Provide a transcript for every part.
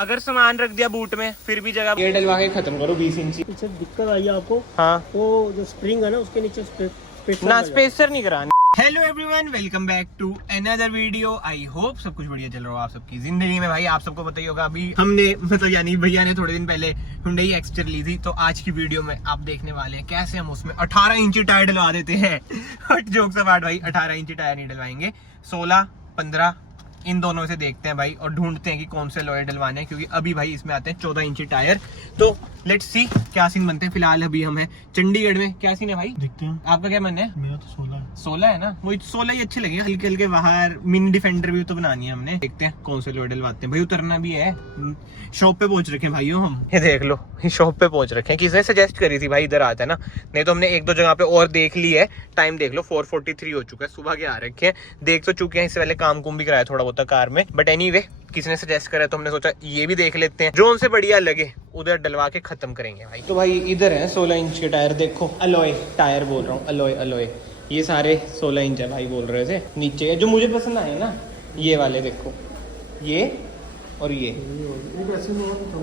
अगर सामान रख दिया बूट में फिर भी जगह ये डलवा के खत्म करो 20 इंची। पीछे दिक्कत आई है आपको? हाँ वो जो स्प्रिंग है ना उसके नीचे ना स्पेसर नहीं करानी। Hello everyone, welcome back to another video. I hope सब कुछ बढ़िया चल रहा हो आप सबकी जिंदगी में। भाई आप सबको पता ही होगा, अभी हमने मतलब यानी भैया ने थोड़े दिन पहले Hyundai Exter ली थी। तो आज की वीडियो में आप देखने वाले हैं कैसे हम उसमें 18 इंची टायर डलवा देते हैं। हट जोक से बात भाई, 18 इंची टायर नहीं डलवाएंगे, 16, 15 इन दोनों से देखते हैं भाई, और ढूंढते हैं कि कौन से लॉयर डलवाने हैं, क्योंकि अभी भाई इसमें आते हैं 14 इंची टायर। तो लेट्स सी क्या सीन बनते हैं। फिलहाल अभी हम हैं चंडीगढ़ में। क्या सीन है भाई, देखते हैं। आपका क्या मन है? मेरा तो 16 है ना, वही 16 ही अच्छे लगेंगे, हल्के हल्के बाहर। मिनी डिफेंडर भी तो बनानी है हमने, देखते हैं कौन से लॉयर डलवाते हैं। भाई उतरना भी है, शॉप पे पहुंच रखे हैं भाइयों हम। ये देख लो, शॉप पे पहुंच रखे हैं। किसने सजेस्ट करी थी भाई इधर आता है ना, नहीं तो हमने एक दो जगह पे और देख ली है। टाइम देख लो 4:43 हो चुका है, सुबह के आ रखे हैं। देख तो चुके हैं, इससे पहले काम कुम भी कराया थोड़ा बहुत कार में। बट एनीवे किसने सजेस्ट करा तो हमने सोचा ये भी देख लेते हैं, जो उनसे बढ़िया लगे उधर डलवा के खत्म करेंगे भाई। तो भाई इधर है 16 इंच के टायर, देखो अलॉय टायर बोल रहा हूँ, अलॉय ये सारे 16 इंच है भाई बोल रहे थे। नीचे जो मुझे पसंद आए ना ये वाले, देखो ये और ये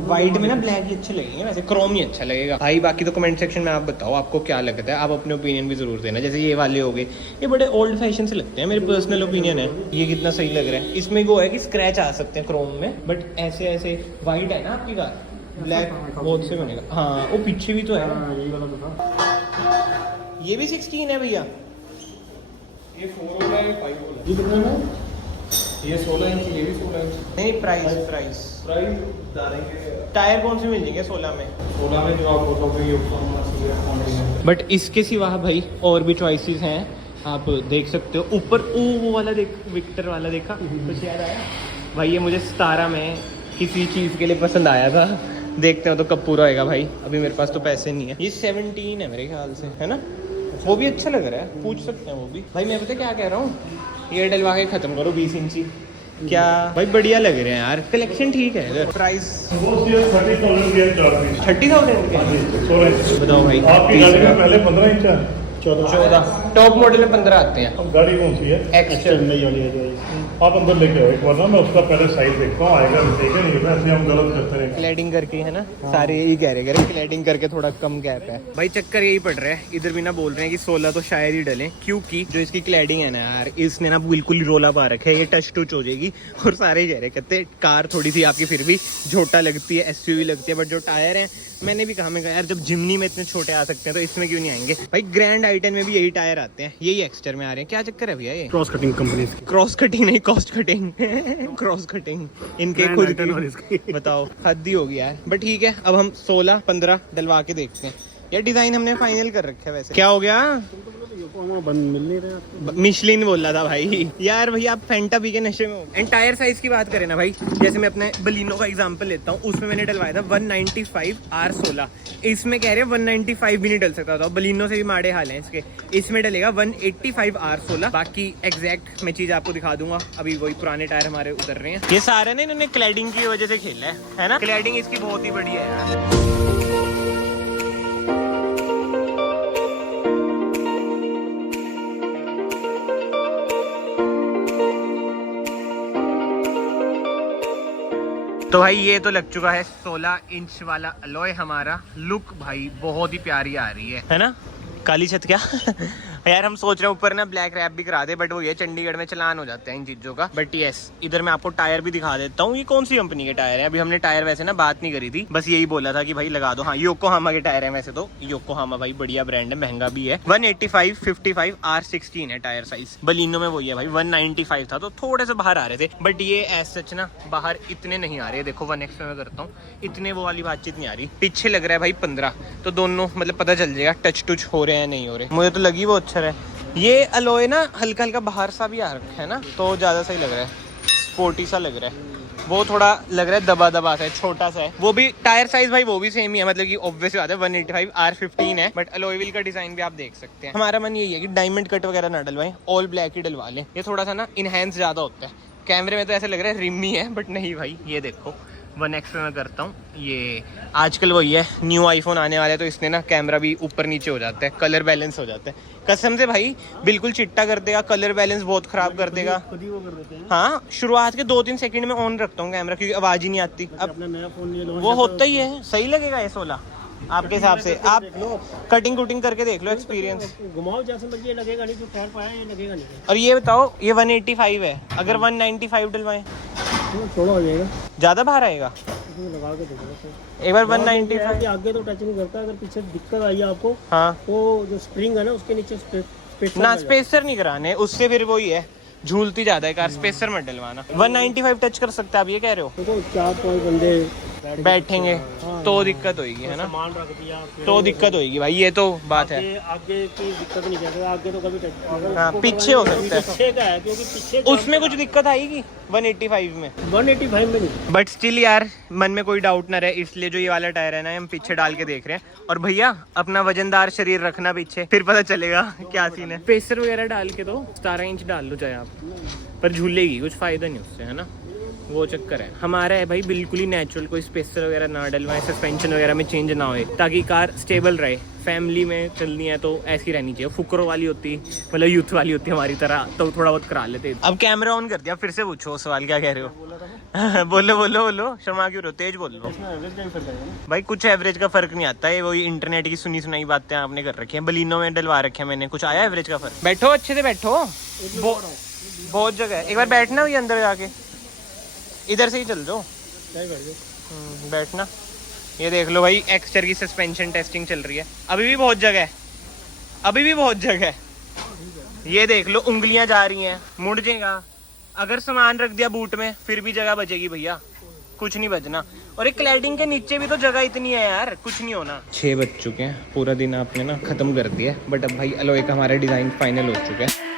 वाइट में ना ब्लैक ही अच्छे लगेंगे, वैसे क्रोम ही अच्छा लगेगा भाई। बाकी तो कमेंट सेक्शन में आप बताओ आपको क्या लगता है, आप अपने ओपिनियन भी जरूर देना। जैसे ये वाले हो गए, ये बड़े ओल्ड फैशन से लगते हैं, मेरे पर्सनल ओपिनियन है। ये कितना सही लग रहा है, इसमें वो है कि स्क्रैच आ सकते हैं क्रोम में, बट ऐसे ऐसे वाइट है ना आपकी कार, ब्लैक बहुत से बनेगा। हाँ वो पीछे भी तो है, ये भी 16 है भैया। ये 4 होगा, ये 5 होगा। ये कितना है? ये 16 इंच, ये भी 16 इंच। नहीं प्राइस प्राइस डालेंगे। टायर कौन से मिल जाएंगे 16 में? 16 में जो आप बोलोगे ये बट इसके सिवा भाई और भी चॉइसेस हैं, आप देख सकते हो। ऊपर वो वाला देख, विक्टर वाला देखा कुछ याद आया भाई? ये मुझे 17 में किसी चीज़ के लिए पसंद आया था, देखते हो तो कब पूरा होएगा भाई। अभी मेरे पास तो पैसे नहीं है। ये 17 है मेरे ख्याल से, है ना? वो भी अच्छा लग रहा है, पूछ सकते हैं वो भी भाई। मैं पता क्या कह रहा हूँ, ये डलवा के खत्म करो 20 इंची। क्या भाई बढ़िया लग रहे हैं यार, कलेक्शन ठीक है इधर। प्राइस 30,000 के बताओ भाई। आपकी गाड़ी में पहले 15 इंच है, 14 टॉप मॉडल में 15 आते हैं। अब गाड़ी कौन सी है? एक्स्टर नहीं वाली है जो आप अंदर लेके आओ एक बार ना, मैं उसका पहले साइज देखता हूँ, आएगा ठीक है, नहीं वैसे हम गलत करते हैं। क्लैडिंग करके है ना, सारे यही कह रहे हैं क्लैडिंग करके थोड़ा कम गैप है भाई। चक्कर यही पड़ रहा है, इधर भी ना बोल रहे हैं कि 16 तो शायद ही डले, क्योंकि जो इसकी क्लैडिंग है ना यार, इसने ना बिल्कुल ही रोला पा रखा है, ये टच टूच हो जाएगी। और सारे ही कह रहे, कहते कार थोड़ी सी आपकी फिर भी छोटा लगती है, SUV लगती है, बट जो टायर है, मैंने भी कहा, मैं यार जब जिमनी में इतने छोटे आ सकते हैं तो इसमें क्यों नहीं आएंगे भाई। ग्रैंड आई-10 में भी यही टायर आते हैं, यही एक्स्टर में आ रहे हैं। क्या चक्कर है भैया? ये क्रॉस कटिंग कंपनी की। क्रॉस कटिंग नहीं, कॉस्ट कटिंग क्रॉस कटिंग इनके खुद की। बताओ हद ही होगी यार। बट ठीक है, अब हम 16, 15 डलवा के देखते हैं। ये डिजाइन हमने फाइनल कर रखा है। वैसे क्या हो गया, बंद मिल नहीं रहा। मिशलिन बोला था भाई। यार भैया आप फैंटा पी के नशे में हो। एंड टायर साइज की बात करें ना भाई, जैसे मैं अपने बलिनो का एग्जांपल लेता हूँ, उसमें मैंने डलवाया था 195 R16। इसमें कह रहे हैं 195 भी नहीं डल सकता था, बलिनो से भी माड़े हाल हैं इसके। इसमें डलेगा 185 R16। बाकी एग्जैक्ट मैं चीज आपको दिखा दूंगा। अभी वही पुराने टायर हमारे उतर रहे हैं। ये सारे ना इन्होंने क्लैडिंग की वजह से खेला है ना। क्लैडिंग इसकी बहुत ही बढ़िया है यार। तो भाई ये तो लग चुका है 16 इंच वाला अलॉय। हमारा लुक भाई बहुत ही प्यारी आ रही है ना। काली छत क्या यार हम सोच रहे हैं ऊपर ना ब्लैक रैप भी करा दे, बट वो ये चंडीगढ़ में चलान हो जाता है इन चीजों का। बट यस, इधर मैं आपको टायर भी दिखा देता हूँ। ये कौन सी कंपनी के टायर है? अभी हमने टायर वैसे ना बात नहीं करी थी, बस यही बोला था कि भाई लगा दो। हाँ योकोहामा के टायर है वैसे तो। योकोहामा भाई बढ़िया ब्रांड है, महंगा भी है। 185 55 R16 है टायर साइज। बलिनो में वही है भाई, 195 था तो थोड़े से बाहर आ रहे थे, बट ये एज सच ना बाहर इतने नहीं आ रहे। देखो 1x में मैं करता हूँ, इतने वो वाली बातचीत नहीं आ रही। पीछे लग रहा है भाई 15, तो दोनों मतलब पता चल जाएगा टच टुच हो रहे हैं नहीं हो रहे। मुझे तो लगी वो अच्छा है। ये अलॉय ना हल्का हल्का बाहर सा भी आ रखा है ना, तो ज्यादा सही लग रहा है, स्पोर्टी सा लग रहा है। वो थोड़ा लग रहा है दबा दबा सा है, छोटा सा है। वो भी टायर साइज भाई वो भी सेम ही है, मतलब कि ऑब्वियस बात है 185 R15 है। बट अलॉय व्हील का डिजाइन भी आप देख सकते हैं। हमारा मन यही है कि डायमंड कट वगैरह ना डलवाएं, ऑल ब्लैक ही डलवा लें। ये थोड़ा सा ना इनहेंस ज्यादा होता है। कैमरे में तो ऐसा लग रहा है रिम ही है, बट नहीं भाई ये देखो 1x पे मैं करता हूँ। ये आजकल वही है, न्यू आईफोन आने वाला है तो इसने ना कैमरा भी ऊपर नीचे हो जाता है, कलर बैलेंस हो जाता है। कसम से भाई बिल्कुल चिट्टा कर देगा, कलर बैलेंस बहुत खराब कर देगा। खुद ही वो कर देते हैं। हाँ, शुरुआत के 2-3 सेकंड में ऑन रखता हूँ कैमरा क्योंकि आवाज ही नहीं आती। अब अपना नया फोन लिए वो होता ही है। सही लगेगा ये 16 आपके हिसाब से? आप कटिंग कुटिंग करके देख लो, एक्सपीरियंस। घुमाओ जैसे मर्जी, ये लगेगा नहीं, जो पैर पाया ये लगेगा नहीं। और ये बताओ, ये 185 है, अगर 195 डलवाएं थोड़ा हो जाएगा, ज्यादा बाहर आएगा। लगा के देखो एक बार 195। आगे तो टच नहीं करता, अगर पीछे दिक्कत आई है आपको, हाँ, तो जो स्प्रिंग है ना उसके नीचे स्पेसर ना स्पेसर नहीं कराने, उससे फिर वही है, झूलती ज्यादा है कार, स्पेसर मत डलवाना। 195 टच कर सकता है, आप ये कह रहे हो? देखो 4-5 बंदे बैठेंगे तो दिक्कत होगी, है ना? सामान रख दिया तो दिक्कत होगी भाई, ये तो बात है। आगे की दिक्कत नहीं कहते, आगे तो कभी टच। हाँ, पीछे हो सकता है, पीछे का है क्योंकि पीछे उसमें कुछ दिक्कत आएगी 185 में। 185 में नहीं। बट स्टिल यार, मन में कोई डाउट ना रहे, इसलिए जो ये वाला टायर है ना, हम पीछे डाल के देख रहे हैं। और भैया अपना वजनदार शरीर रखना पीछे, फिर पता चलेगा क्या सीन है। स्पेसर वगैरह डाल के तो 17 इंच डाल लो चाहे आप, पर झूलेगी, कुछ फायदा नहीं उससे, है ना? वो चक्कर है हमारा है भाई, बिल्कुल ही नेचुरल, कोई स्पेसर वगैरह ना डलवाएं, सस्पेंशन वगैरह में चेंज ना होए, ताकि कार स्टेबल रहे। फैमिली में चलनी है तो ऐसी रहनी चाहिए, फुकरों वाली होती, मतलब यूथ वाली होती हमारी तरह, तो थोड़ा बहुत करा लेते। अब कैमरा ऑन कर दिया, फिर से पूछो सवाल, क्या कह रहे हो? बोलो बोलो बोलो, शर्मा क्यों रहे हो, तेज बोलो भाई। कुछ एवरेज का फर्क नहीं आता है, वही इंटरनेट की सुनी सुनाई बातें आपने कर रखी है, बलिनो में डलवा रखे हैं मैंने, कुछ आया एवरेज का फर्क? बैठो अच्छे से बैठो, बहुत जगह है, एक बार बैठना हुई अंदर जाके, इधर से ही चल दो, बैठना। ये देख लो भाई, एक्सटर की सस्पेंशन टेस्टिंग चल रही है, अभी भी बहुत जगह है, अभी भी बहुत जगह है। ये देख लो, उंगलियां जा रही हैं, मुड़ जाएगा। अगर सामान रख दिया बूट में फिर भी जगह बचेगी भैया, कुछ नहीं बचना। और एक क्लैडिंग के नीचे भी तो जगह इतनी है यार, कुछ नहीं होना। 6 बज चुके हैं, पूरा दिन आपने ना खत्म कर दिया, बट अब भाई अलॉय का हमारा डिजाइन फाइनल हो चुका है।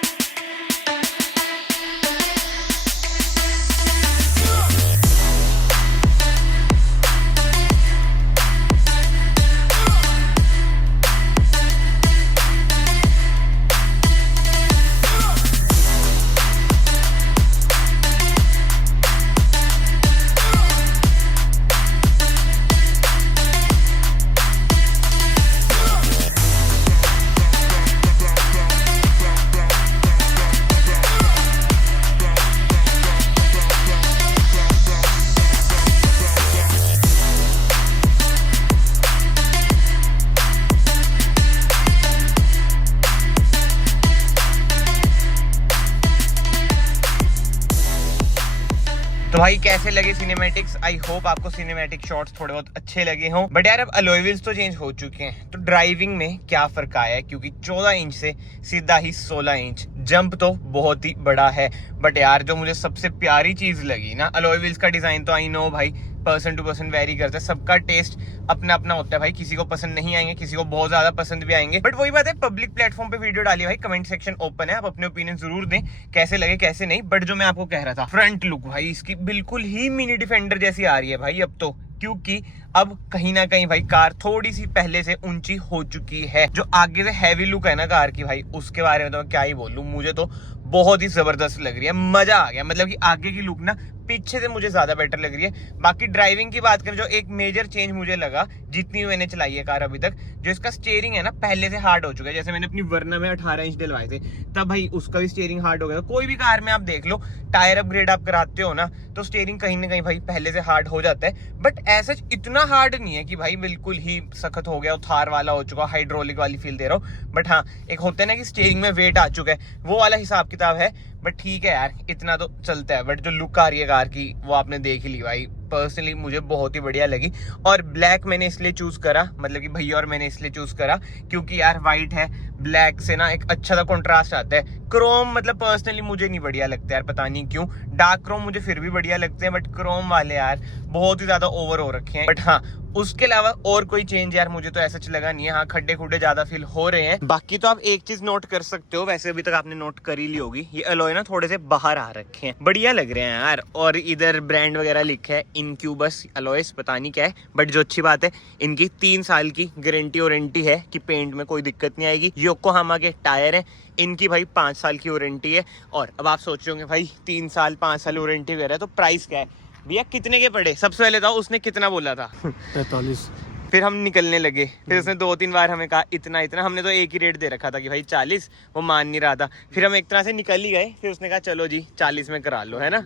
तो भाई कैसे लगे सिनेमैटिक्स? आई होप आपको सिनेमैटिक शॉट्स थोड़े बहुत अच्छे लगे हों। बट यार अब अलॉय व्हील्स तो चेंज हो चुके हैं, तो ड्राइविंग में क्या फर्क आया है? क्योंकि 14 इंच से सीधा ही 16 इंच, जंप तो बहुत ही बड़ा है। बट यार जो मुझे सबसे प्यारी चीज लगी ना, अलॉय व्हील्स का डिजाइन तो आई नो भाई पर्सन टू पर्सन वेरी करता है, सबका टेस्ट अपना अपना होता है भाई, किसी को पसंद नहीं आएंगे, किसी को बहुत ज्यादा पसंद भी आएंगे। बट वही बात है, पब्लिक प्लेटफॉर्म पे वीडियो डाली भाई, कमेंट सेक्शन ओपन है, आप अपने ओपिनियन जरूर दें कैसे लगे कैसे नहीं। बट जो मैं आपको कह रहा था, फ्रंट लुक भाई इसकी बिल्कुल ही मिनी डिफेंडर जैसी आ रही है भाई अब तो, क्योंकि अब कहीं ना कहीं भाई कार थोड़ी सी पहले से ऊंची हो चुकी है। जो आगे से हैवी लुक है ना कार की भाई, उसके बारे में तो मैं क्या ही बोलूं, मुझे तो बहुत ही जबरदस्त लग रही है, मजा आ गया। मतलब कि आगे की लुक ना पीछे से मुझे ज्यादा बेटर लग रही है। बाकी ड्राइविंग की बात करें, जो एक मेजर चेंज मुझे लगा जितनी मैंने चलाई है कार अभी तक, जो इसका स्टीयरिंग है ना पहले से हार्ड हो चुका है। जैसे मैंने अपनी वर्ना में 18 इंच डलवाए थे, तब भाई उसका भी स्टीयरिंग हार्ड हो गया। कोई भी कार में आप देख लो, टायर अपग्रेड आप कराते हो ना, तो स्टीयरिंग कहीं ना कहीं भाई पहले से हार्ड हो जाता है। बट ऐसा इतना हार्ड नहीं है कि भाई बिल्कुल ही सख्त हो गया, थार वाला हो चुका, हाइड्रोलिक वाली फील दे रहा हूँ। बट हाँ, एक होता है ना कि स्टीयरिंग में वेट आ चुका है, वो वाला हिसाब किताब है। बट ठीक है यार, इतना तो चलता है। बट जो लुक आ रही है कार की, वो आपने देख ही ली भाई, पर्सनली मुझे बहुत ही बढ़िया लगी। और ब्लैक मैंने इसलिए चूज करा, मतलब कि भैया और मैंने इसलिए चूज करा क्योंकि यार व्हाइट है, ब्लैक से ना एक अच्छा सा कॉन्ट्रास्ट आता है। क्रोम मतलब पर्सनली मुझे नहीं बढ़िया लगता यार, पता नहीं क्यों। डार्क क्रोम मुझे फिर भी बढ़िया लगते हैं, बट क्रोम वाले यार बहुत ही ज्यादा ओवर हो रखे हैं। बट हाँ, उसके अलावा और कोई चेंज यार मुझे तो ऐसा लगा नहीं है। हाँ, खड्डे खुड्डे ज्यादा फील हो रहे हैं। बाकी तो आप एक चीज नोट कर सकते हो, वैसे अभी तक आपने नोट कर ही ली होगी, ये अलॉय ना थोड़े से बाहर आ रखे हैं, बढ़िया लग रहे हैं यार। और इधर ब्रांड वगैरह लिखा है इनक्यूबस अलॉयस, पता नहीं क्या है। बट जो अच्छी बात है, इनकी 3 साल की गारंटी वारंटी है कि पेंट में कोई दिक्कत नहीं आएगी। योकोहामा के टायर है, इनकी भाई 5 साल की वारंटी है। और अब आप सोच रहे होंगे भाई 3 साल 5 साल वारंटी वगैरह, तो प्राइस क्या है? भैया कितने के पड़े? सबसे पहले था उसने कितना बोला था? 45। फिर हम निकलने लगे, फिर उसने 2-3 बार हमें कहा इतना इतना, हमने तो एक ही रेट दे रखा था कि भाई 40, वो मान नहीं रहा था। फिर हम एक तरह से निकल ही गए, फिर उसने कहा चलो जी 40 में करा लो, है ना।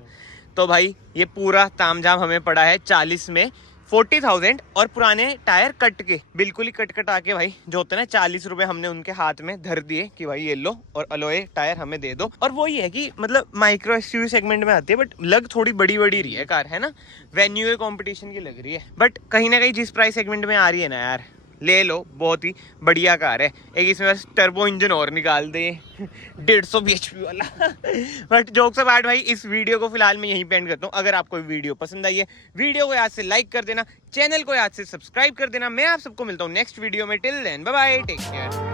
तो भाई ये पूरा तामझाम हमें पड़ा है 40 में 40,000, और पुराने टायर कट के, बिल्कुल ही कट कटा के भाई जो होते हैं ना 40 रुपए हमने उनके हाथ में धर दिए कि भाई ये लो और अलॉय टायर हमें दे दो। और वो ही है कि मतलब माइक्रो एसयूवी सेगमेंट में आती है, बट लग थोड़ी बड़ी बड़ी रही है कार, है ना, वेन्यू के कंपटीशन की लग रही है, बट कहीं ना कहीं जिस प्राइस सेगमेंट में आ रही है ना यार, ले लो, बहुत ही बढ़िया कार है। एक इसमें बस टर्बो इंजन और निकाल दे 150 bhp वाला। बट जोक्स अपार्ट भाई, इस वीडियो को फिलहाल मैं यहीं पे एंड करता हूँ। अगर आपको वीडियो पसंद आई है, वीडियो को याद से लाइक कर देना, चैनल को याद से सब्सक्राइब कर देना। मैं आप सबको मिलता हूँ नेक्स्ट वीडियो में। Till then bye bye, take care.